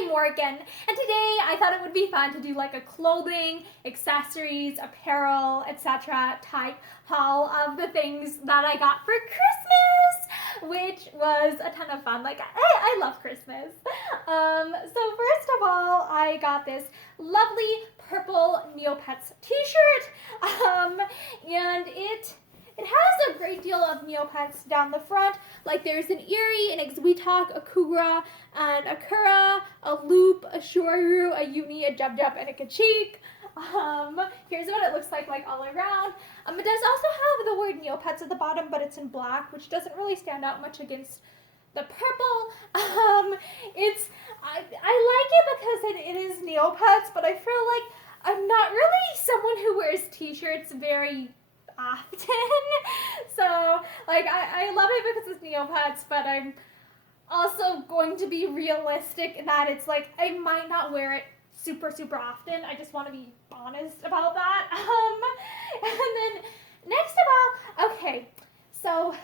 Molly Morgan, and today I thought it would be fun to do like a clothing, accessories, apparel, etc. type haul of the things that I got for Christmas, which was a ton of fun. Like, I love Christmas. So first of all, I got this lovely purple Neopets t-shirt, and it has a great deal of Neopets down the front. Like there's an Erie, an Exwitak, a Kura, and a Kura, a Loop, a Shoru, a Uni, a Jub Jub, and a Kachik. Here's what it looks like all around. It does also have the word Neopets at the bottom, but it's in black, which doesn't really stand out much against the purple. I like it because it is Neopets, but I feel like I'm not really someone who wears t-shirts very often. So like I love it because it's Neopets, but I'm also going to be realistic that it's like I might not wear it super often. I just want to be honest about that. And then next of all, okay, so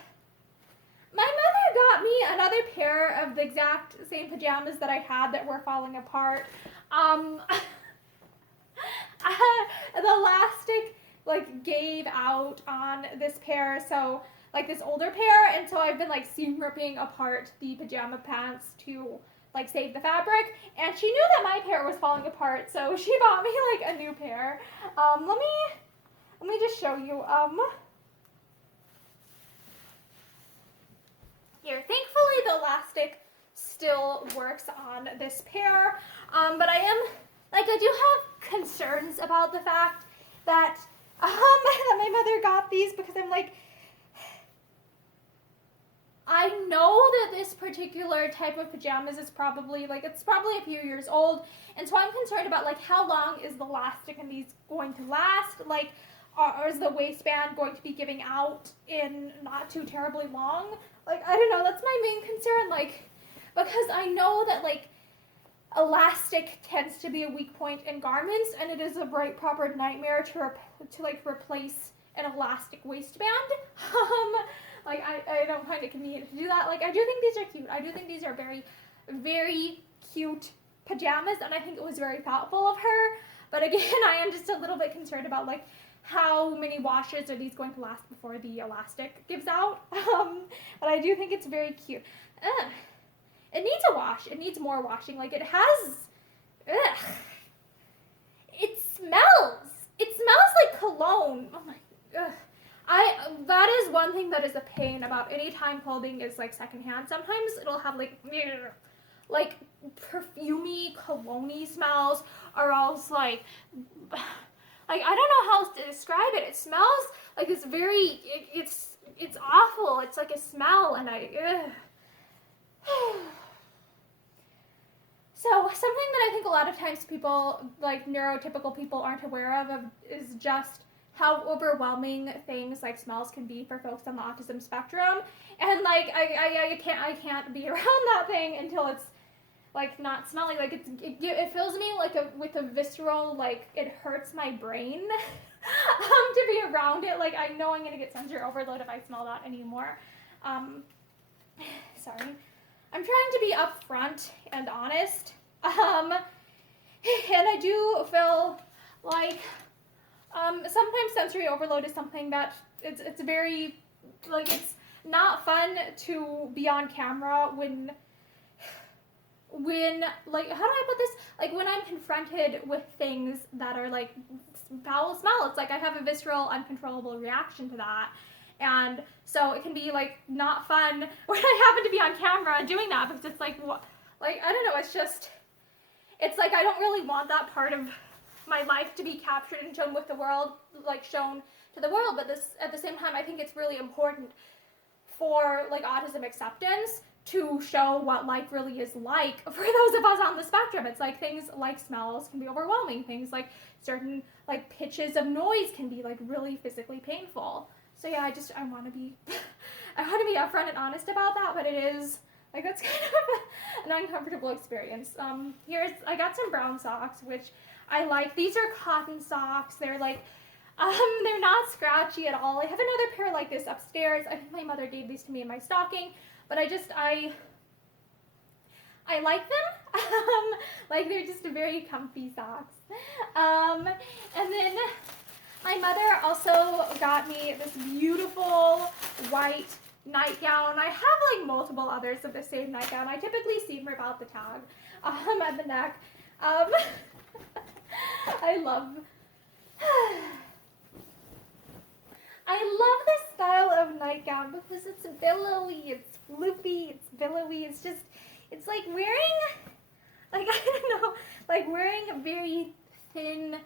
my mother got me another pair of the exact same pajamas that I had that were falling apart. The elastic like gave out on this pair, so like this older pair, and so I've been like seam ripping apart the pajama pants to like save the fabric, and she knew that my pair was falling apart, so she bought me like a new pair. Let me just show you. Here, thankfully the elastic still works on this pair, but I do have concerns about the fact that that my mother got these, because I'm like, I know that this particular type of pajamas is probably it's probably a few years old, and so I'm concerned about like how long is the elastic in these going to last, like or is the waistband going to be giving out in not too terribly long. Like, I don't know, that's my main concern, like, because I know that like elastic tends to be a weak point in garments, and it is a bright proper nightmare to replace an elastic waistband. Like I don't find it convenient to do that. Like, I do think these are cute. I do think these are very, very cute pajamas, and I think it was very thoughtful of her. But again, I am just a little bit concerned about like how many washes are these going to last before the elastic gives out. But I do think it's very cute. It needs a wash. It needs more washing. Like, it has, it smells. It smells like cologne. Oh my, that is one thing that is a pain about any time clothing is like secondhand. Sometimes it'll have like perfumey, cologne-y smells, or else like I don't know how else to describe it. It smells like it's very, it's awful. It's like a smell, and So something that I think a lot of times people, like neurotypical people, aren't aware of is just how overwhelming things like smells can be for folks on the autism spectrum. And like I can't be around that thing until it's like not smelly. Like it fills me like with a visceral, like it hurts my brain to be around it. Like, I know I'm gonna get sensory overload if I smell that anymore. Sorry. I'm trying to be upfront and honest, and I do feel like sometimes sensory overload is something that it's very, like, it's not fun to be on camera when like, how do I put this? Like, when I'm confronted with things that are like foul smell, it's like I have a visceral, uncontrollable reaction to that. And so it can be like not fun when I happen to be on camera doing that, because it's like, what, like, I don't know, it's like I don't really want that part of my life to be captured and shown with the world, like shown to the world. But this, at the same time, I think it's really important for like autism acceptance to show what life really is like for those of us on the spectrum. It's like things like smells can be overwhelming. Things like certain like pitches of noise can be like really physically painful. So yeah, I want to be upfront and honest about that, but it is like, that's kind of an uncomfortable experience. I got some brown socks, which I like. These are cotton socks. They're like, they're not scratchy at all. I have another pair like this upstairs. I think my mother gave these to me in my stocking, but I like them. Like they're just very comfy socks. And then my mother also got me this beautiful white nightgown. I have like multiple others of the same nightgown. I typically seam rip out the tag at the neck. I love this style of nightgown because it's billowy, it's floopy, it's billowy. It's just, it's like wearing, like, I don't know, like wearing a very thin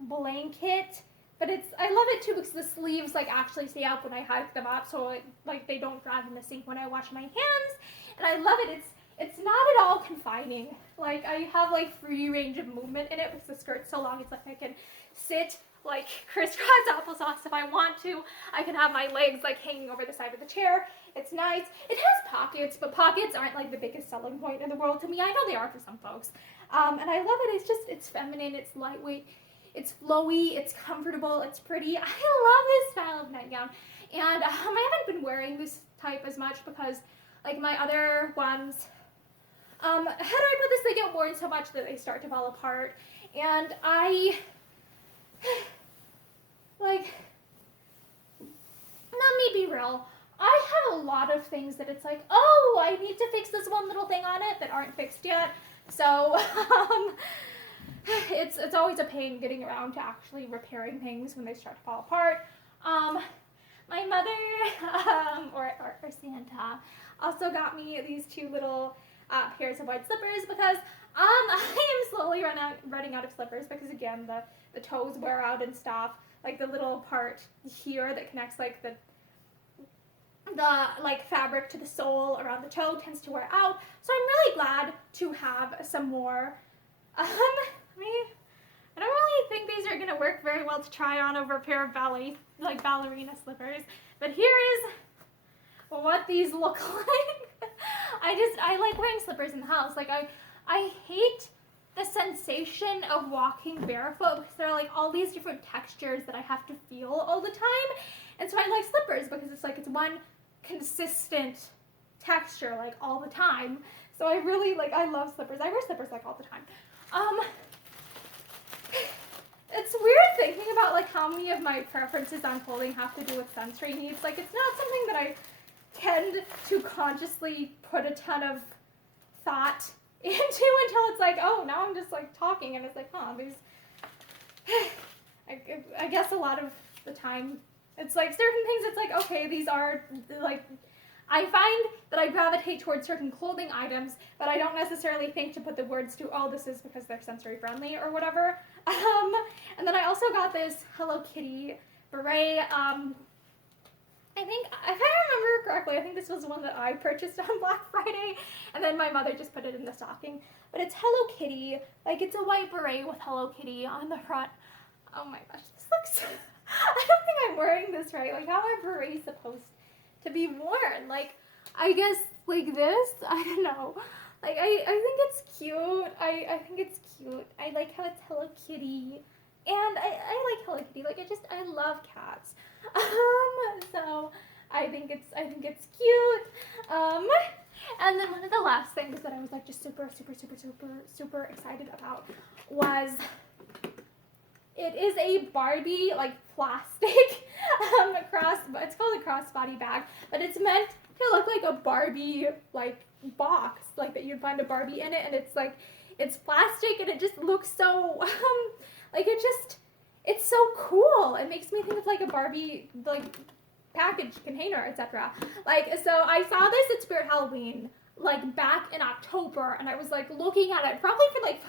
blanket. But I love it too because the sleeves like actually stay up when I hike them up, so like they don't drag in the sink when I wash my hands. And I love it. It's not at all confining. Like I have like free range of movement in it because the skirt's so long. It's like I can sit like crisscross applesauce if I want to. I can have my legs like hanging over the side of the chair. It's nice. It has pockets, but pockets aren't like the biggest selling point in the world to me. I know they are for some folks. And I love it. It's feminine. It's lightweight. It's flowy, it's comfortable, it's pretty. I love this style of nightgown. And I haven't been wearing this type as much because like my other ones, how do I put this? They get worn so much that they start to fall apart. And I, like, let me be real. I have a lot of things that it's like, oh, I need to fix this one little thing on it that aren't fixed yet. So, it's always a pain getting around to actually repairing things when they start to fall apart. My mother, or Santa, also got me these two little pairs of white slippers because I am slowly running out of slippers because again the toes wear out and stuff. Like the little part here that connects like the like fabric to the sole around the toe tends to wear out. So I'm really glad to have some more. I don't really think these are gonna work very well to try on over a pair of ballerina slippers, but here is what these look like. I like wearing slippers in the house. Like I hate the sensation of walking barefoot because there are like all these different textures that I have to feel all the time, and so I like slippers because it's one consistent texture like all the time. So I really I love slippers. I wear slippers like all the time. It's weird thinking about like how many of my preferences on clothing have to do with sensory needs. Like it's not something that I tend to consciously put a ton of thought into until it's like, oh, now I'm just like talking and it's like, huh, these, I guess a lot of the time it's like certain things it's like, okay, these are like, I find that I gravitate towards certain clothing items, but I don't necessarily think to put the words to, oh, this is because they're sensory friendly or whatever. And then I also got this Hello Kitty beret. I think, if I remember correctly, I think this was the one that I purchased on Black Friday, and then my mother just put it in the stocking. But it's Hello Kitty, like it's a white beret with Hello Kitty on the front. Oh my gosh, this looks, I don't think I'm wearing this right. Like how are berets supposed to be worn? Like, I guess like this, I don't know. Like I think it's cute. I think it's cute. I like how it's Hello Kitty. And I like Hello Kitty. Like I love cats. So I think it's cute. And then one of the last things that I was like just super excited about was it is a Barbie like plastic it's called a crossbody bag, but it's meant to look like a Barbie like box, like that you'd find a Barbie in it, and it's like it's plastic and it just looks so like it's so cool. It makes me think of like a Barbie like package container, etc. Like, so I saw this at Spirit Halloween like back in October, and I was like looking at it probably for like,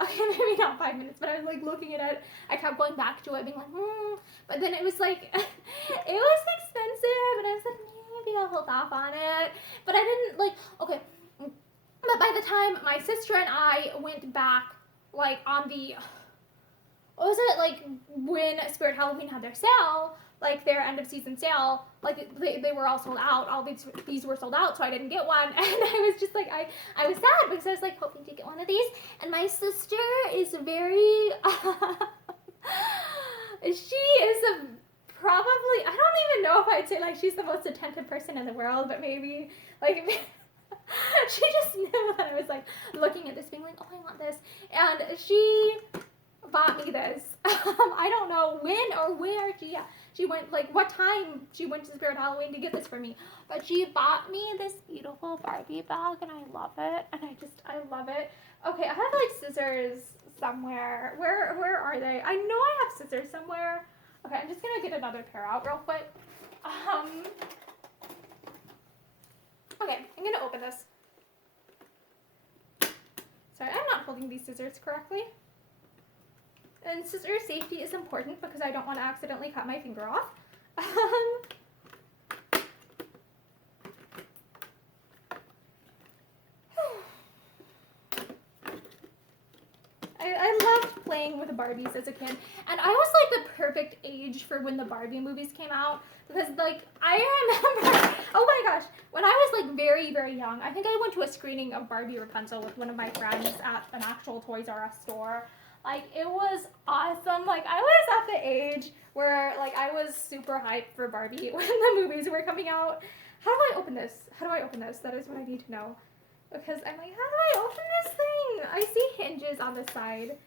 okay, maybe not 5 minutes, but I was like looking at it. I kept going back to it being like, but then it was like it was expensive and I was like, maybe I'll hold off on it. But I didn't like, okay, but by the time my sister and I went back like on the, what was it, like when Spirit Halloween had their sale, like their end of season sale, like they were all sold out. All these were sold out, so I didn't get one. And I was just like, I was sad because I was like hoping to get one of these. And my sister is very, she is probably, I don't even know if I'd say like she's the most attentive person in the world, but maybe like She just knew that I was like looking at this being like, oh, I want this. And she bought me this. I don't know when or where she went, like what time she went to Spirit Halloween to get this for me. But she bought me this beautiful Barbie bag and I love it. And I love it. Okay, I have like scissors somewhere. Where are they? I know I have scissors somewhere. Okay, I'm just gonna get another pair out real quick. Okay, I'm gonna open this. Sorry, I'm not holding these scissors correctly. And scissor safety is important because I don't want to accidentally cut my finger off. I loved playing with Barbies as a kid, and I was like the perfect age for when the Barbie movies came out, because like I remember, oh my gosh, when I was like very, very young, I think I went to a screening of Barbie Rapunzel with one of my friends at an actual Toys R Us store. Like, it was awesome. Like, I was at the age where like I was super hyped for Barbie when the movies were coming out. How do I open this? How do I open this? That is what I need to know. Because I'm like, how do I open this thing? I see hinges on the side.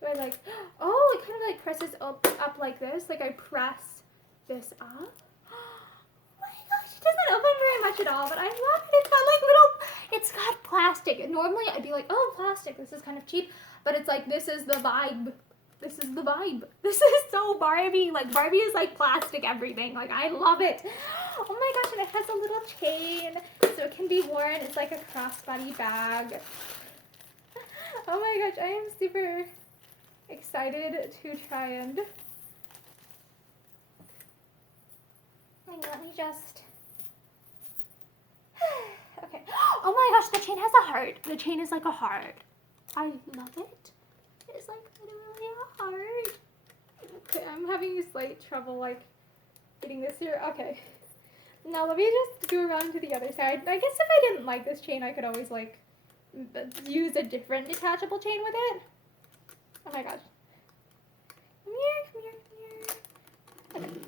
Do I like, oh, it kind of like presses up like this. Like I press this up. Oh my gosh, it doesn't open very much at all, but I love it. It's got like little, it's got plastic. Normally I'd be like, oh, plastic, this is kind of cheap. But it's like, this is the vibe. This is the vibe. This is so Barbie. Like Barbie is like plastic everything. Like I love it. Oh my gosh, and it has a little chain so it can be worn. It's like a crossbody bag. Oh my gosh, I am super excited to try and let me just, okay. Oh my gosh, the chain has a heart. The chain is like a heart. I love it. It's like literally a heart. Okay, I'm having slight trouble like getting this here. Okay. Now let me just go around to the other side. I guess if I didn't like this chain, I could always like use a different detachable chain with it. Oh my gosh. Come here, come here, come here.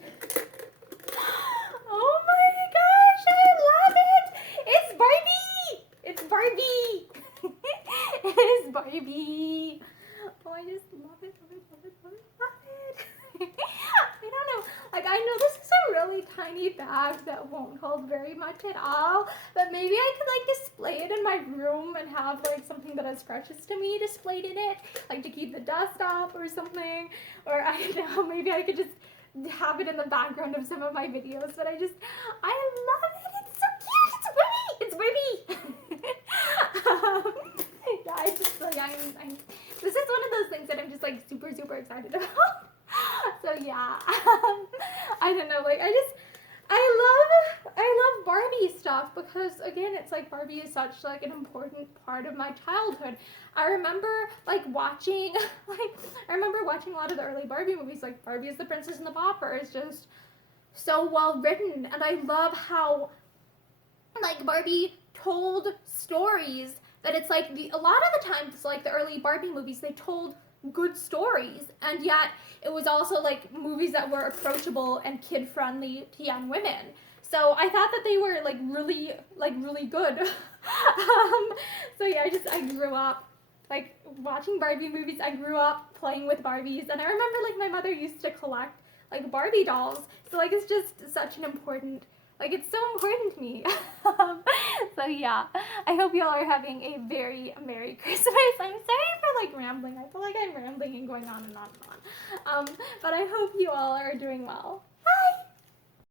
Oh my gosh, I love it! It's Barbie! It's Barbie! It is Barbie! Oh, I just love it, love it, love it, love it, love it! I don't know, like I know this is a really tiny bag that won't hold very much at all, but maybe I could like display it in my room and have like something that is precious to me displayed in it, like to keep the dust off or something, or I don't know, maybe I could just have it in the background of some of my videos, but I love it, it's so cute, it's Barbie, yeah, I just like, this is one of those things that I'm just like super, super excited about. So yeah, I don't know, like I love Barbie stuff because again, it's like Barbie is such like an important part of my childhood. I remember watching a lot of the early Barbie movies, like Barbie is the Princess and the Pauper is just so well written, and I love how like Barbie told stories that it's like a lot of the times like the early Barbie movies, they told good stories, and yet it was also like movies that were approachable and kid friendly to young women. So I thought that they were like really good. So yeah, I grew up like watching Barbie movies. I grew up playing with Barbies, and I remember like my mother used to collect like Barbie dolls. So like it's just such an important, like it's so important to me. So yeah, I hope y'all are having a very Merry Christmas. I'm sorry for like rambling. I feel like I'm rambling and going on and on and on. But I hope you all are doing well.